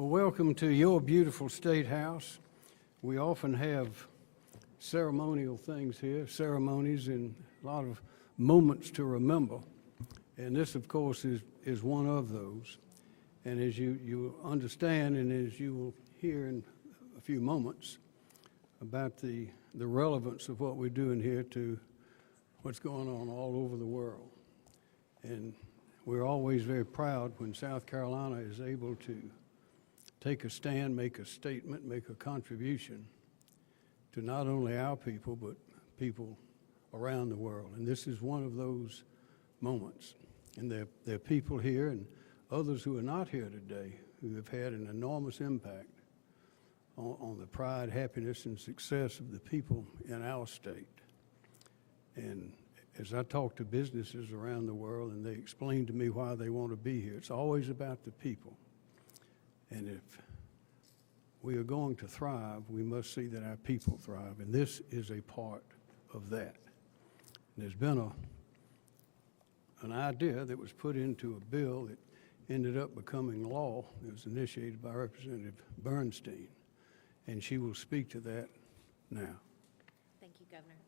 Well, welcome to your beautiful State House. We often have ceremonial things here, ceremonies and a lot of moments to remember. And this, of course, is one of those. And as you understand, and as you will hear in a few moments, about the relevance of what we're doing here to what's going on all over the world. And we're always very proud when South Carolina is able to take a stand, make a statement, make a contribution to not only our people, but people around the world. And this is one of those moments. And there are people here and others who are not here today who have had an enormous impact on the pride, happiness, and success of the people in our state. And as I talk to businesses around the world and they explain to me why they want to be here, it's always about the people. And if we are going to thrive, we must see that our people thrive. And this is a part of that. And there's been an idea that was put into a bill that ended up becoming law. It was initiated by Representative Bernstein. And she will speak to that now. Thank you, Governor.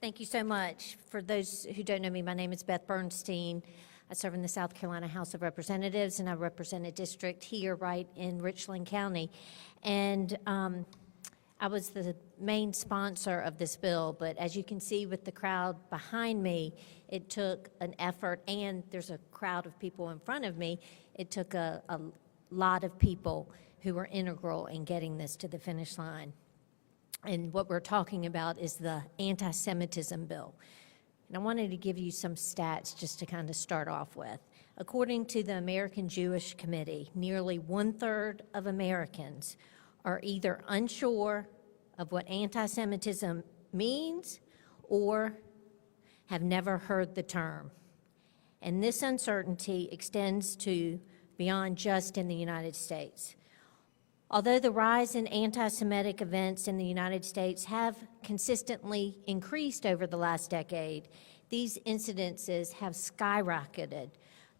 Thank you so much. For those who don't know me, my name is Beth Bernstein. I serve in the South Carolina House of Representatives, and I represent a district here right in Richland County. And I was the main sponsor of this bill, but as you can see with the crowd behind me, it took an effort, and there's a crowd of people in front of me. It took a lot of people who were integral in getting this to the finish line. And what we're talking about is the anti-Semitism bill. And I wanted to give you some stats just to kind of start off with. According to the American Jewish Committee, nearly 1/3 of Americans are either unsure of what anti-Semitism means or have never heard the term. And this uncertainty extends to beyond just in the United States. Although the rise in anti-Semitic events in the United States have consistently increased over the last decade, these incidences have skyrocketed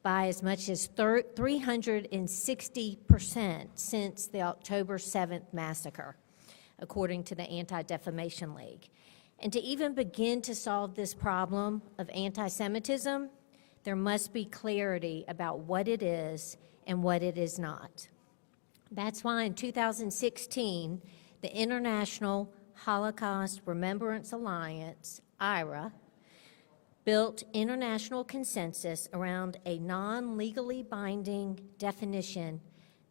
by as much as 360% since the October 7th massacre, according to the Anti-Defamation League. And to even begin to solve this problem of anti-Semitism, there must be clarity about what it is and what it is not. That's why in 2016, the International Holocaust Remembrance Alliance, IRA, built international consensus around a non-legally binding definition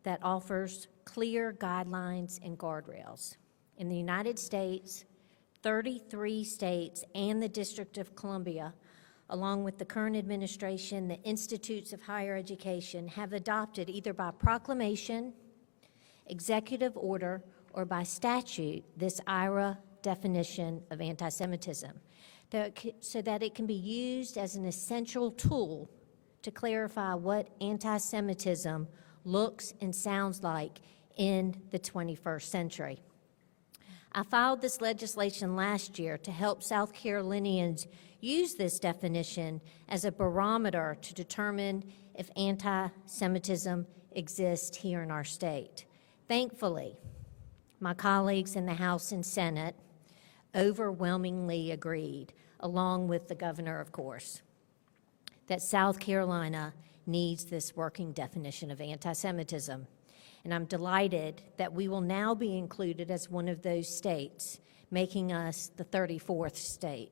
that offers clear guidelines and guardrails. In the United States, 33 states and the District of Columbia, along with the current administration, the Institutes of Higher Education, have adopted either by proclamation, executive order, or by statute this IRA definition of anti-Semitism, so that it can be used as an essential tool to clarify what anti-Semitism looks and sounds like in the 21st century. I filed this legislation last year to help South Carolinians use this definition as a barometer to determine if anti-Semitism exists here in our state. Thankfully, my colleagues in the House and Senate overwhelmingly agreed, along with the governor, of course, that South Carolina needs this working definition of anti-Semitism. And I'm delighted that we will now be included as one of those states, making us the 34th state.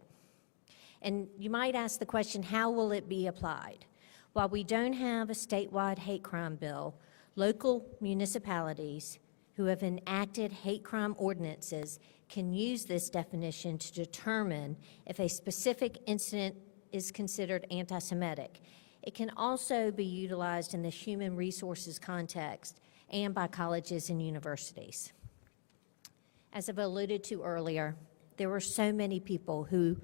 And you might ask the question, how will it be applied? While we don't have a statewide hate crime bill, local municipalities who have enacted hate crime ordinances can use this definition to determine if a specific incident is considered anti-Semitic. It can also be utilized in the human resources context and by colleges and universities. As I've alluded to earlier, there were so many people who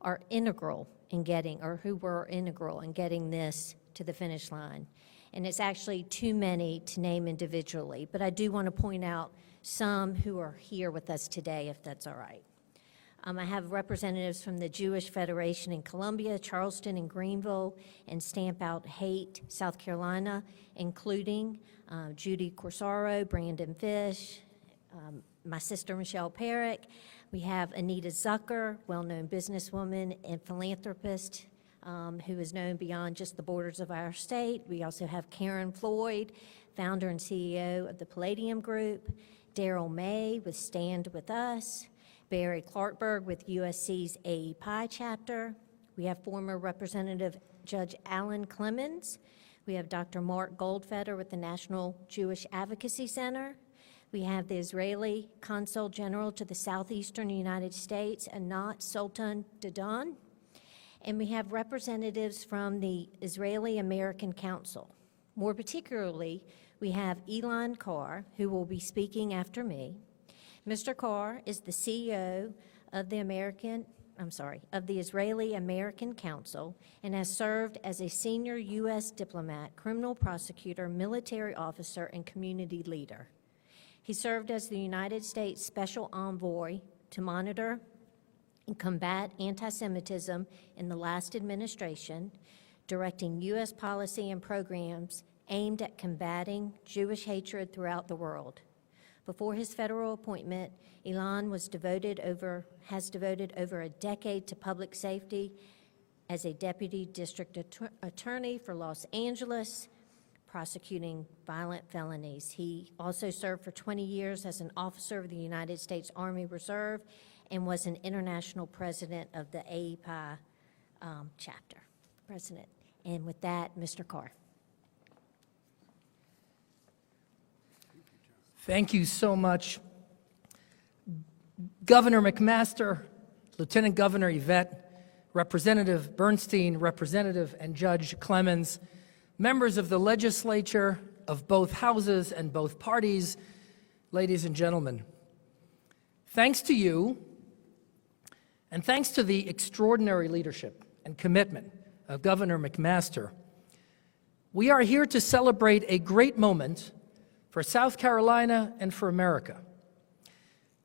are integral in getting, or who were integral in getting this to the finish line. And it's actually too many to name individually, but I do want to point out some who are here with us today, if that's all right. I have representatives from the Jewish Federation in Columbia, Charleston, and Greenville, and Stamp Out Hate, South Carolina, including Judy Corsaro, Brandon Fish, my sister Michelle Perrick. We have Anita Zucker, well-known businesswoman and philanthropist who is known beyond just the borders of our state. We also have Karen Floyd, founder and CEO of the Palladium Group, Daryl May with Stand With Us, Barry Clarkberg with USC's AEPI chapter. We have former Representative Judge Alan Clemens. We have Dr. Mark Goldfeder with the National Jewish Advocacy Center. We have the Israeli Consul General to the Southeastern United States, Anat Sultan Dadan. And we have representatives from the Israeli American Council. More particularly, we have Ilan Carr, who will be speaking after me. Mr. Carr is the CEO of the Israeli American Council and has served as a senior U.S. diplomat, criminal prosecutor, military officer, and community leader. He served as the United States Special Envoy to monitor and combat anti-Semitism in the last administration, directing U.S. policy and programs aimed at combating Jewish hatred throughout the world. Before his federal appointment, Ilan has devoted over a decade to public safety as a deputy district attorney for Los Angeles, prosecuting violent felonies. He also served for 20 years as an officer of the United States Army Reserve and was an international president of the AEPI chapter. President. And with that, Mr. Carr. Thank you so much. Governor McMaster, Lieutenant Governor Yvette, Representative Bernstein, Representative and Judge Clemens, members of the legislature of both houses and both parties, ladies and gentlemen. Thanks to you, and thanks to the extraordinary leadership and commitment of Governor McMaster, we are here to celebrate a great moment for South Carolina and for America.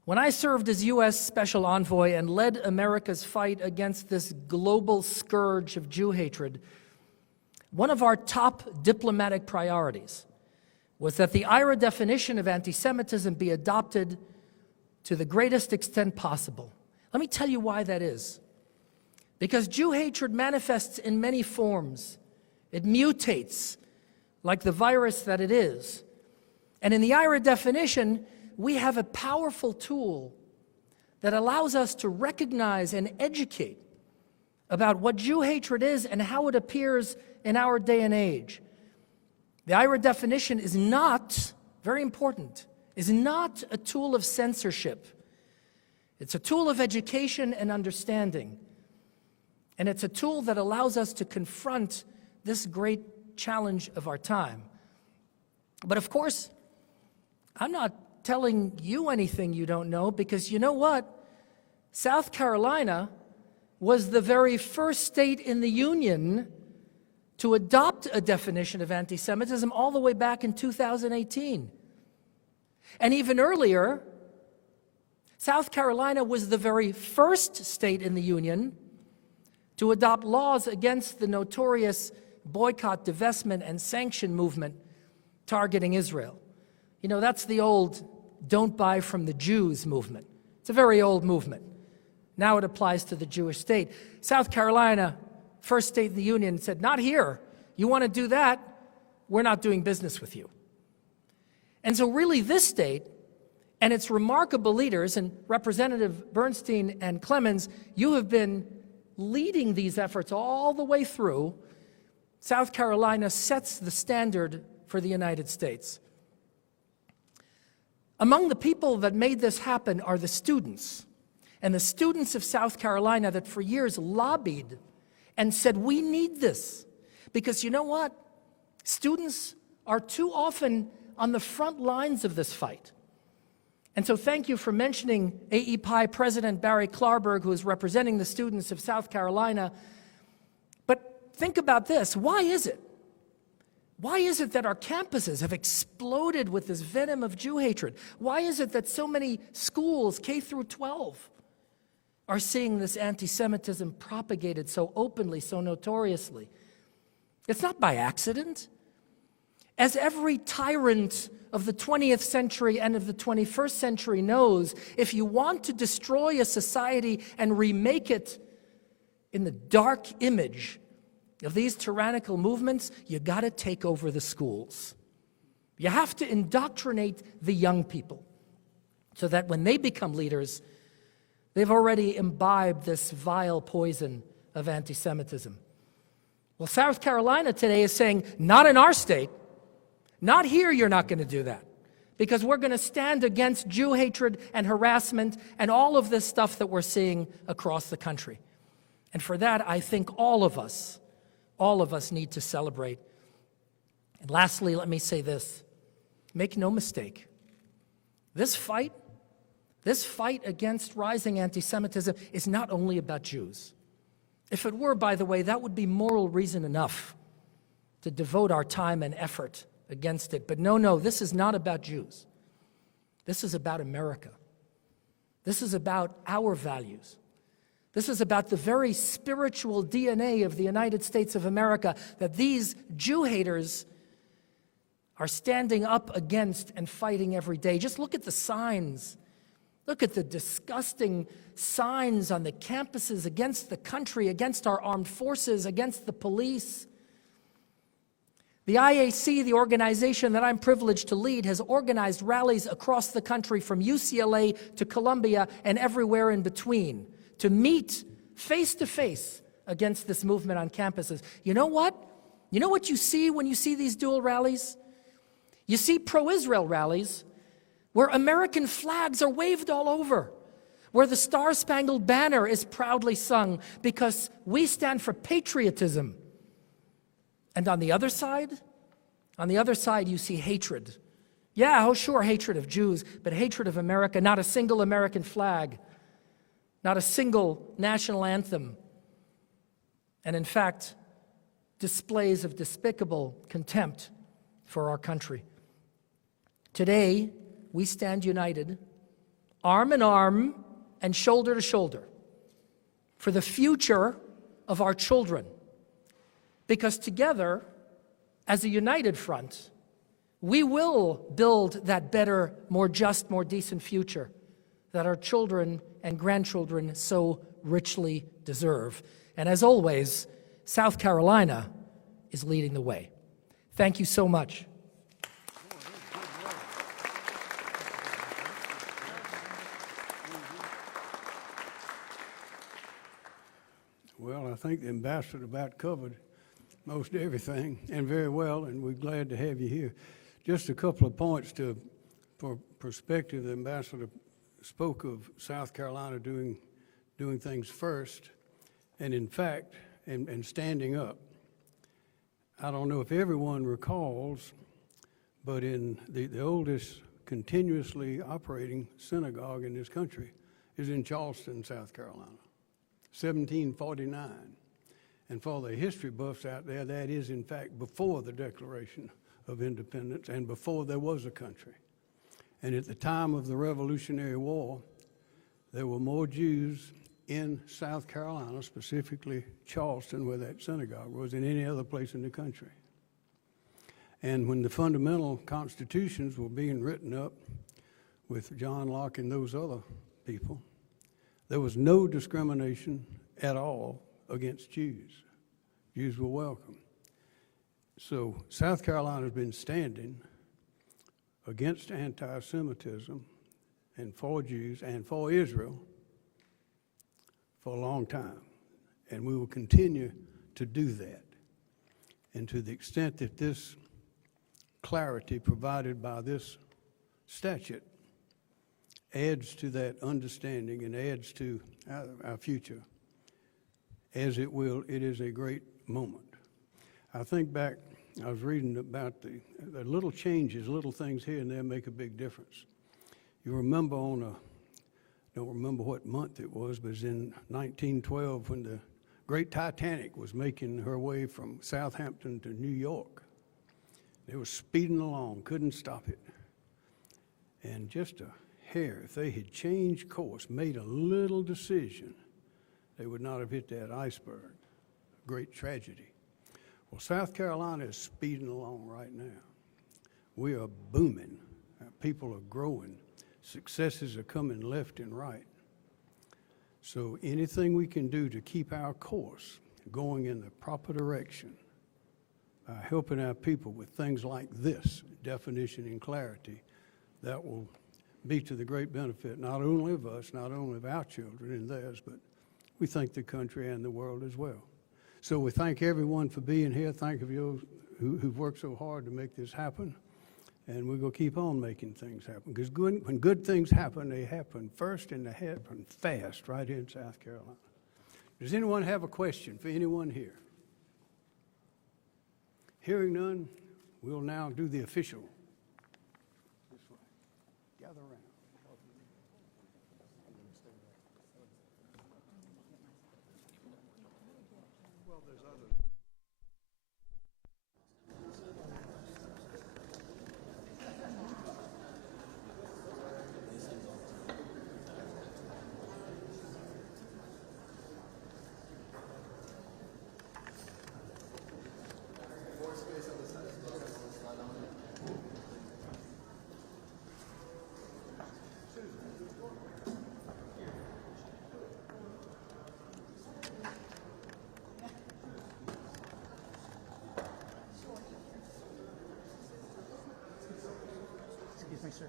When I served as U.S. Special Envoy and led America's fight against this global scourge of Jew hatred, one of our top diplomatic priorities was that the IRA definition of anti-Semitism be adopted to the greatest extent possible. Let me tell you why that is. Because Jew hatred manifests in many forms. It mutates like the virus that it is. And in the IRA definition, we have a powerful tool that allows us to recognize and educate about what Jew hatred is and how it appears in our day and age. The IRA definition is not, very important, is not a tool of censorship. It's a tool of education and understanding. And it's a tool that allows us to confront this great challenge of our time. But of course, I'm not telling you anything you don't know, because you know what? South Carolina was the very first state in the Union to adopt a definition of anti-Semitism all the way back in 2018. And even earlier, South Carolina was the very first state in the Union to adopt laws against the notorious boycott, divestment, and sanction movement targeting Israel. You know, that's the old "don't buy from the Jews" movement. It's a very old movement. Now it applies to the Jewish state. South Carolina, first state in the Union, said, not here. You want to do that? We're not doing business with you. And so really this state and its remarkable leaders, and Representative Bernstein and Clemens, you have been leading these efforts all the way through. South Carolina sets the standard for the United States. Among the people that made this happen are the students, and the students of South Carolina that for years lobbied and said, we need this. Because you know what? Students are too often on the front lines of this fight. And so thank you for mentioning AEPI President Barry Clarkberg, who is representing the students of South Carolina. But think about this. Why is it? Why is it that our campuses have exploded with this venom of Jew hatred? Why is it that so many schools, K through 12, are seeing this anti-Semitism propagated so openly, so notoriously? It's not by accident. As every tyrant of the 20th century and of the 21st century knows, if you want to destroy a society and remake it in the dark image of these tyrannical movements, you got to take over the schools. You have to indoctrinate the young people so that when they become leaders, they've already imbibed this vile poison of anti-Semitism. Well, South Carolina today is saying, not in our state, not here you're not going to do that, because we're going to stand against Jew hatred and harassment and all of this stuff that we're seeing across the country. And for that, I think all of us need to celebrate. And lastly, let me say this. Make no mistake. This fight against rising anti-Semitism is not only about Jews. If it were, by the way, that would be moral reason enough to devote our time and effort against it. But no, this is not about Jews. This is about America. This is about our values. This is about the very spiritual DNA of the United States of America that these Jew haters are standing up against and fighting every day. Just look at the signs. Look at the disgusting signs on the campuses against the country, against our armed forces, against the police. The IAC, the organization that I'm privileged to lead, has organized rallies across the country from UCLA to Columbia and everywhere in between to meet face-to-face against this movement on campuses. You know what? You know what you see when you see these dual rallies? You see pro-Israel rallies where American flags are waved all over, where the Star-Spangled Banner is proudly sung because we stand for patriotism. And on the other side you see hatred. Yeah, oh sure, hatred of Jews, but hatred of America, not a single American flag, not a single national anthem. And in fact, displays of despicable contempt for our country. Today, we stand united, arm in arm and shoulder to shoulder, for the future of our children. Because together, as a united front, we will build that better, more just, more decent future that our children and grandchildren so richly deserve. And as always, South Carolina is leading the way. Thank you so much. Well, I think the ambassador about covered most everything, and very well, and we're glad to have you here. Just a couple of points for perspective. The ambassador spoke of South Carolina doing things first, and in fact, and standing up. I don't know if everyone recalls, but in the oldest continuously operating synagogue in this country is in Charleston, South Carolina, 1749. And for the history buffs out there, that is in fact before the Declaration of Independence and before there was a country. And at the time of the Revolutionary War, there were more Jews in South Carolina, specifically Charleston, where that synagogue was, than any other place in the country. And when the fundamental constitutions were being written up with John Locke and those other people, there was no discrimination at all against Jews. Jews were welcome. So South Carolina has been standing against anti-Semitism and for Jews and for Israel for a long time. And we will continue to do that. And to the extent that this clarity provided by this statute adds to that understanding and adds to our future, as it will, it is a great moment. I think back, I was reading about the little changes, little things here and there make a big difference. You remember don't remember what month it was, but it was in 1912 when the great Titanic was making her way from Southampton to New York. They were speeding along, couldn't stop it. And just a hair, if they had changed course, made a little decision, they would not have hit that iceberg. Great tragedy. Well, South Carolina is speeding along right now. We are booming. People are growing. Successes are coming left and right. So anything we can do to keep our course going in the proper direction, helping our people with things like this, definition and clarity, that will be to the great benefit not only of us, not only of our children and theirs, but we thank the country and the world as well. So we thank everyone for being here. Thank you who've worked so hard to make this happen. And we're going to keep on making things happen. Because when good things happen, they happen first and they happen fast right here in South Carolina. Does anyone have a question for anyone here? Hearing none, we'll now do the official. This way. Gather around. Well, there's others. Excuse me, sir.